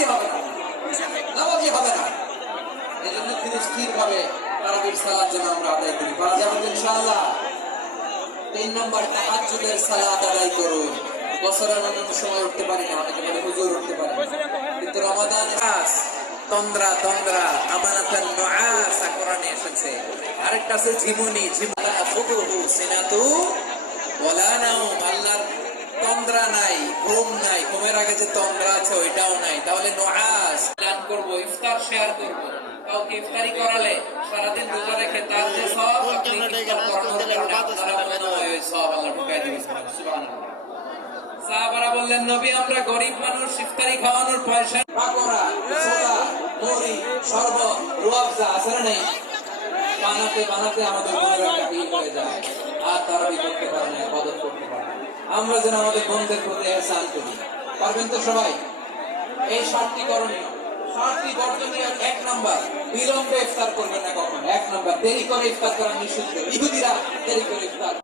নামাজি হবে না, নামাজি হবে না। এই জন্য স্থির ভাবে তারাবির সালাত যেন আমরা আদায় করি। পারা যাবে ইনশাআল্লাহ। 3 নম্বর, তাহাজ্জুদের সালাত আদায় করুন। বছরের অন্যান্য সময় উঠতে পারি না, অনেকে বলে হুজুর উঠতে পারি না, কিন্তু রমাদান তন্দ্রা তন্দ্রা আমানাতান নুআসা কোরআনে এসেছে। আরেকটা আছে ঝিমুনি, ঝিমুনা ফুকুহু সিনাতু ওয়ালা নাওম। আল্লাহর তন্দ্রা নাই, ঘুম নাই, ঘুমের আগে যে তন্দ্রা আছে ওইটাও নাই। তাহলে নুআস প্ল্যান করব, ইফতার শেয়ার করব। কাউকে ইফতারি করালে সারাদিন রোজা রেখে তার যে সওয়াব, আপনি ইফতার করানোর কারণে আপনারা মনে হয় ওই সওয়াব আল্লাহ ঢুকাই দিবেন। সুবহানাল্লাহ। সাহাবারা বললেন, নবী আমরা গরিব মানুষ, ইফতারি খাওয়ানোর পয়সা, পাকোড়া, সোডা, মুড়ি, শরবত, রুয়াবজা আছে না নেই, বানাতে বানাতে আমাদের মনটা কাহিল হয়ে যায়, আর তারাবি করতে পারে না, ইবাদত করতে পারে না। আমরা যেন আমাদের বন্ধের প্রতি ইহসান করি। পারবেন তো সবাই? এই 7টি করণীয়, 7টি বর্জনীয়। 1 নাম্বার, বিলম্বে ইফতার করবেন না কখনো। 1 নাম্বার, দেরি করে ইফতার করা নিষিদ্ধ। ইহুদিরা দেরি করে ইফতার